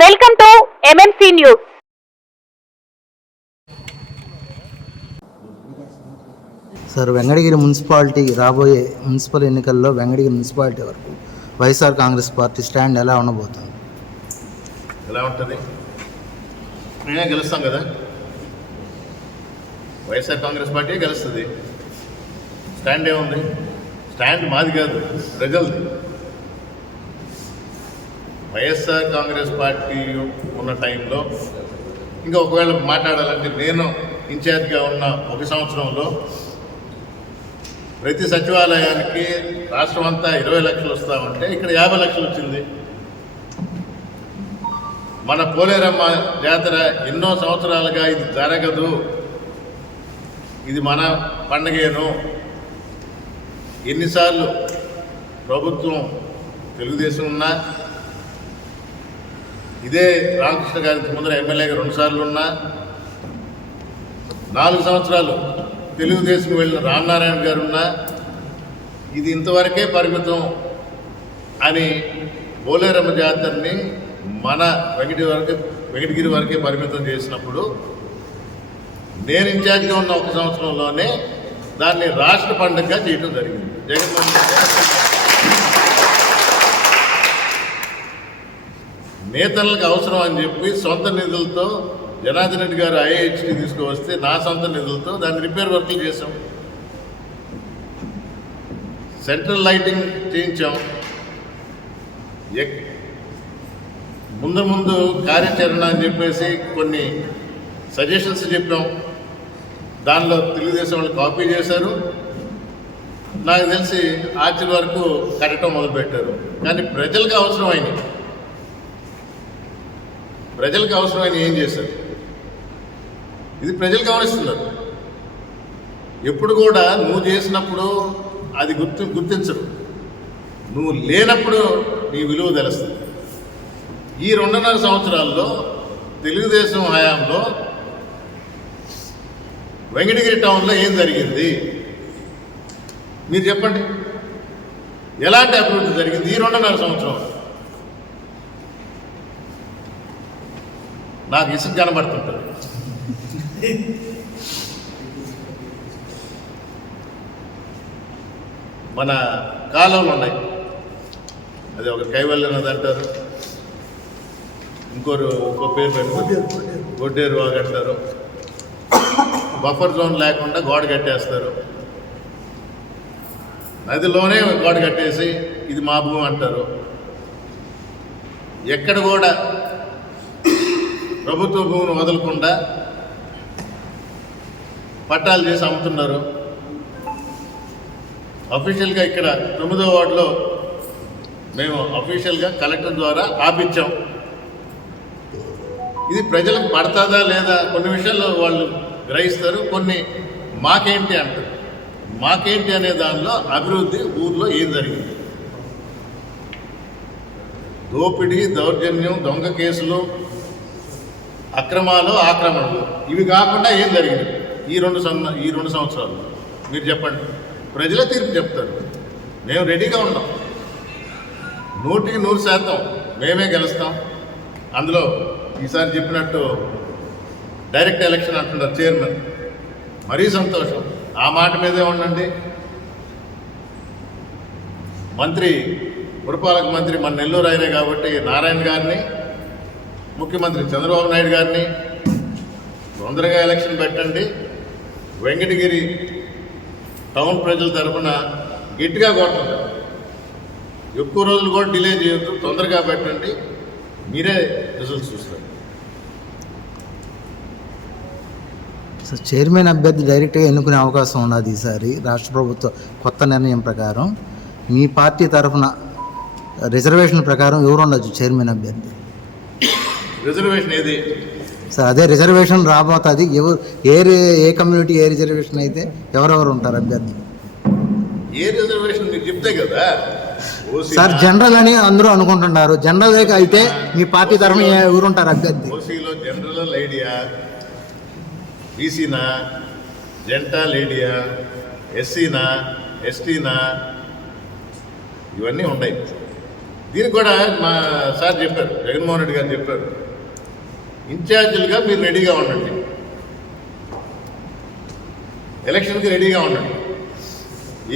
Welcome to MMC news. Sir, Venkatagiri municipality రాబోయే municipal ఎన్నికల్లో Venkatagiri municipality వరకు వైఎస్ఆర్ కాంగ్రెస్ పార్టీ స్టాండ్ ఎలా ఉండబోతుంది? ఎలా ఉంటుంది? మేమే గెలుస్తాం కదా. వైఎస్ఆర్ కాంగ్రెస్ పార్టీ గెలుస్తుంది. స్టాండ్ ఏముంది? స్టాండ్ మాది కాదు, ప్రజలది. వైఎస్ఆర్ కాంగ్రెస్ పార్టీ ఉన్న టైంలో ఇంకా ఒకవేళ మాట్లాడాలంటే నేను ఇన్ఛార్జ్గా ఉన్న ఒక సంవత్సరంలో ప్రతి సచివాలయానికి రాష్ట్రం అంతా 20 లక్షలు వస్తామంటే ఇక్కడ 50 లక్షలు వచ్చింది. మన పోలేరమ్మ జాతర ఎన్నో సంవత్సరాలుగా ఇది జరగదు, ఇది మన పండగేను. ఎన్నిసార్లు ప్రభుత్వం తెలుగుదేశం ఉన్నా, ఇదే రామకృష్ణ గారికి ముందర ఎమ్మెల్యేగా 2 సార్లు ఉన్నా, 4 సంవత్సరాలు తెలుగుదేశం వెళ్ళిన రామనారాయణ గారు ఉన్నా, ఇది ఇంతవరకే పరిమితం అని పోలేరమ్మ జాతరని మన వెంకటగిరి వరకే పరిమితం చేసినప్పుడు నేను ఇన్ఛార్జ్గా ఉన్న ఒక సంవత్సరంలోనే దాన్ని రాష్ట్ర పండుగగా చేయడం జరిగింది. జగన్మోహన్ రెడ్డి నేతలకు అవసరం అని చెప్పి సొంత నిధులతో జనార్దన్ రెడ్డి గారు ఐఐహెచ్టీ తీసుకువస్తే నా సొంత నిధులతో దాన్ని రిపేర్ వర్క్లు చేసాం. సెంట్రల్ లైటింగ్ చేయించాం. ముందు కార్యాచరణ అని చెప్పేసి కొన్ని సజెషన్స్ చెప్పాం. దానిలో తెలుగుదేశం వాళ్ళు కాపీ చేశారు. నాకు తెలిసి ఆర్చిల్ వరకు కట్టడం మొదలుపెట్టారు. కానీ ప్రజలకు అవసరమైన ఏం చేశారు? ఇది ప్రజలు గమనిస్తున్నారు. ఎప్పుడు కూడా నువ్వు చేసినప్పుడు అది గుర్తించరు, నువ్వు లేనప్పుడు నీ విలువ తెలుస్తుంది. ఈ 2.5 సంవత్సరాల్లో తెలుగుదేశం హయాంలో వెంకటగిరి టౌన్లో ఏం జరిగింది మీరు చెప్పండి. ఎలాంటి అభివృద్ధి జరిగింది ఈ 2.5 సంవత్సరం? నాకు ఇసుక కనబడుతుంటుంది. మన కాలంలో ఉన్నాయి, అది ఒక కైవల్యం అది అంటారు, ఇంకో పేరు పెడతారు, గొడ్డేరు వాగు అంటారు. బఫర్ జోన్ లేకుండా గోడ కట్టేస్తారు. నదిలోనే గోడ కట్టేసి ఇది మా భూమి అంటారు. ఎక్కడ కూడా ప్రభుత్వ భూమిని వదలకుండా పట్టాలు చేసి అమ్ముతున్నారు. అఫీషియల్గా ఇక్కడ 9వ వార్డులో మేము అఫీషియల్గా కలెక్టర్ ద్వారా ఆపించాం. ఇది ప్రజలకు పడుతుందా లేదా కొన్ని విషయాల్లో వాళ్ళు గ్రహిస్తారు, కొన్ని మాకేంటి అంటారు. మాకేంటి అనే దానిలో అభివృద్ధి ఊర్లో ఏం జరిగింది, దోపిడీ, దౌర్జన్యం, దొంగ కేసులు, అక్రమాలు, ఆక్రమణలు, ఇవి కాకుండా ఏం జరిగింది ఈ రెండు సంవత్సరాలు మీరు చెప్పండి. ప్రజలే తీర్పు చెప్తారు. మేము రెడీగా ఉన్నాం. 100% మేమే గెలుస్తాం. అందులో ఈసారి చెప్పినట్టు డైరెక్ట్ ఎలక్షన్ అంటున్నారు చైర్మన్, మరీ సంతోషం. ఆ మాట మీదే ఉండండి. పురపాలక మంత్రి మన నెల్లూరు అయినా కాబట్టి నారాయణ గారిని, ముఖ్యమంత్రి చంద్రబాబు నాయుడు గారిని తొందరగా ఎలక్షన్ పెట్టండి. వెంకటగిరి టౌన్ ప్రజల తరఫున గట్టిగా కోరుతున్నారు. ఎక్కువ రోజులు కూడా డిలే చేయొద్దు, తొందరగా పెట్టండి. మీరే రిజల్ట్స్ చూస్తారు. చైర్మన్ అభ్యర్థి డైరెక్ట్గా ఎన్నుకునే అవకాశం ఉన్నది ఈసారి రాష్ట్ర ప్రభుత్వ కొత్త నిర్ణయం ప్రకారం. మీ పార్టీ తరఫున రిజర్వేషన్ ప్రకారం ఎవరు ఉండొచ్చు చైర్మన్ అభ్యర్థి? రిజర్వేషన్ ఏది సార్? అదే రిజర్వేషన్ రాబోతుంది. ఏ కమ్యూనిటీ ఏ రిజర్వేషన్ అయితే ఎవరెవరు ఉంటారు అభ్యర్థి? ఏ రిజర్వేషన్ మీరు చెప్తే కదా సార్. జనరల్ అని అందరూ అనుకుంటున్నారు. జనరల్ అయితే మీ పార్టీ తరఫున ఎవరు ఉంటారు అభ్యర్థి? ఓసీలో జనరల్ ఐడియా, బీసీనా, జెంటాల్ ఐడియా, ఎస్సీనా, ఎస్టీనా, ఇవన్నీ ఉన్నాయి. దీనికి కూడా మా సార్ చెప్పారు, జగన్మోహన్ రెడ్డి గారు చెప్పారు, ఇన్ఛార్జీలుగా మీరు రెడీగా ఉండండి, ఎలక్షన్కి రెడీగా ఉండండి,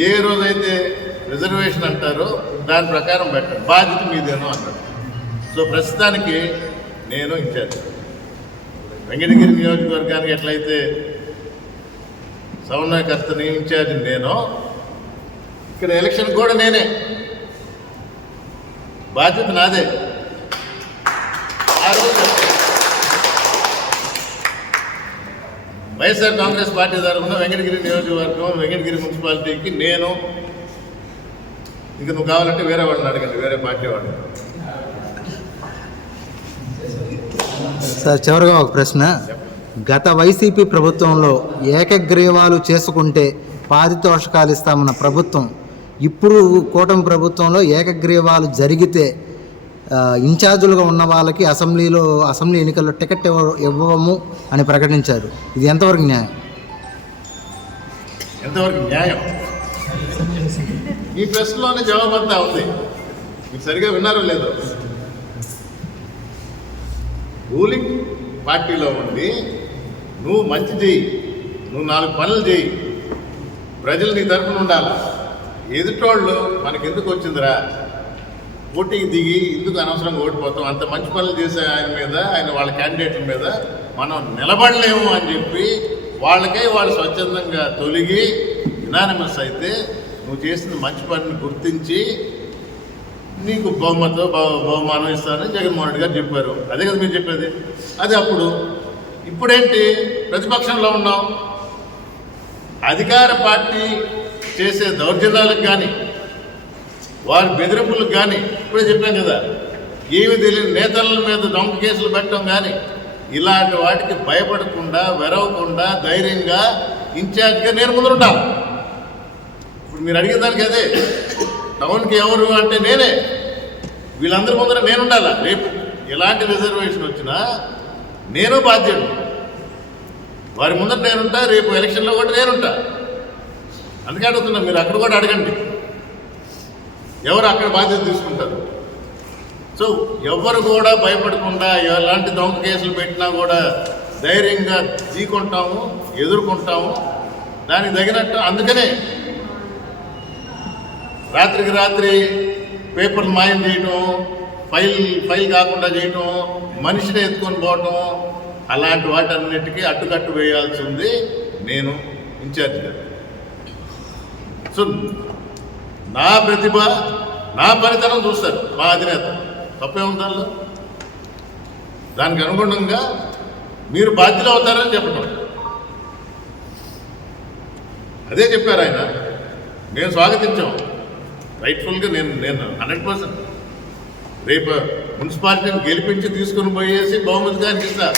ఏ రోజైతే రిజర్వేషన్ అంటారో దాని ప్రకారం పెట్టండి, బాధ్యత మీదేనో అన్నారు. సో ప్రస్తుతానికి నేను ఇన్ఛార్జ్. వెంకటగిరి నియోజకవర్గానికి ఎట్లయితే సమన్వయకర్తని ఇన్ఛార్జ్ నేను, ఇక్కడ ఎలక్షన్ కూడా నేనే, బాధ్యత నాదే. ఆ రోజు వైఎస్ఆర్ కాంగ్రెస్ పార్టీ తరఫున వెంకటగిరి నియోజకవర్గం, వెంకటగిరి మున్సిపాలిటీకి నేను, ఇంక నువ్వు కావాలంటే వేరే వాళ్ళని అడగండి, వేరే పార్టీ వాళ్ళు. సార్ చివరిగా ఒక ప్రశ్న. గత వైసీపీ ప్రభుత్వంలో ఏకగ్రీవాలు చేసుకుంటే పారితోషికాలు ఇస్తామన్న ప్రభుత్వం ఇప్పుడు కూటమి ప్రభుత్వంలో ఏకగ్రీవాలు జరిగితే ఇన్ఛార్జీలుగా ఉన్న వాళ్ళకి అసెంబ్లీ ఎన్నికల్లో టికెట్ ఇవ్వము అని ప్రకటించారు. ఇది ఎంతవరకు న్యాయం? ఎంతవరకు న్యాయం? ఈ ప్రశ్నలోనే జవాబు అంతా ఉంది. మీరు సరిగా విన్నారో లేదో. రూలింగ్ పార్టీలో ఉండి నువ్వు మంచి చేయి, నువ్వు 4 పనులు చేయి, ప్రజలు నీ తరఫున ఉండాలి. ఎదుటోళ్ళు మనకెందుకు వచ్చిందిరా, పోటీకి దిగి ఎందుకు అనవసరంగా ఓడిపోతాం, అంత మంచి పనులు చేసే ఆయన మీద, వాళ్ళ క్యాండిడేట్ల మీద మనం నిలబడలేము అని చెప్పి వాళ్ళకై వాళ్ళు స్వచ్ఛందంగా తొలగి యునానిమస్ అయితే నువ్వు చేసిన మంచి పనిని గుర్తించి నీకు బహుమానం ఇస్తానని జగన్మోహన్ రెడ్డి గారు చెప్పారు. అదే కదా మీరు చెప్పేది. అది అప్పుడు. ఇప్పుడేంటి, ప్రతిపక్షంలో ఉన్నాం, అధికార పార్టీ చేసే దౌర్జన్యాలకు కానీ వారి బెదిరింపులకు కానీ ఇప్పుడే చెప్పాం కదా, ఏమి తెలియని నేతల మీద దొంగ కేసులు పెట్టడం కానీ ఇలాంటి వాటికి భయపడకుండా, వెరవకుండా, ధైర్యంగా ఇన్ఛార్జ్గా నేను ముందు ఉండాలి. ఇప్పుడు మీరు అడిగిన దానికి అదే, టౌన్కి ఎవరు అంటే నేనే, వీళ్ళందరి ముందర నేను ఉండాలా. రేపు ఎలాంటి రిజర్వేషన్ వచ్చినా నేను బాధ్యుడు, వారి ముందర నేనుంటా, రేపు ఎలక్షన్లో కూడా నేనుంటా. అందుకే అడుగుతున్నా, మీరు అక్కడ కూడా అడగండి ఎవరు అక్కడ బాధ్యత తీసుకుంటారు. సో ఎవరు కూడా భయపడకుండా, ఎలాంటి దొంగ కేసులు పెట్టినా కూడా ధైర్యంగా ఢీకొంటాము, ఎదుర్కొంటాము. దానికి తగినట్టు అందుకనే రాత్రికి రాత్రి పేపర్లు మాయం చేయటం, ఫైల్ కాకుండా చేయటం, మనిషిని ఎత్తుకొని పోవటం, అలాంటి వాటన్నిటికీ అడ్డుకట్టు వేయాల్సి ఉంది నేను ఇన్ఛార్జిగా. సో నా ప్రతిభ, నా పనితనం చూస్తారు మా అధినేత. తప్పే ఉందాలో దానికి అనుగుణంగా మీరు బాధ్యులు అవుతారని చెప్పడం. అదే చెప్పారు ఆయన. మేము స్వాగతించాం రైట్ఫుల్గా. నేను 100% రేపు మున్సిపాలిటీని గెలిపించి తీసుకుని పోయేసి బహుమతిగా ఇస్తా.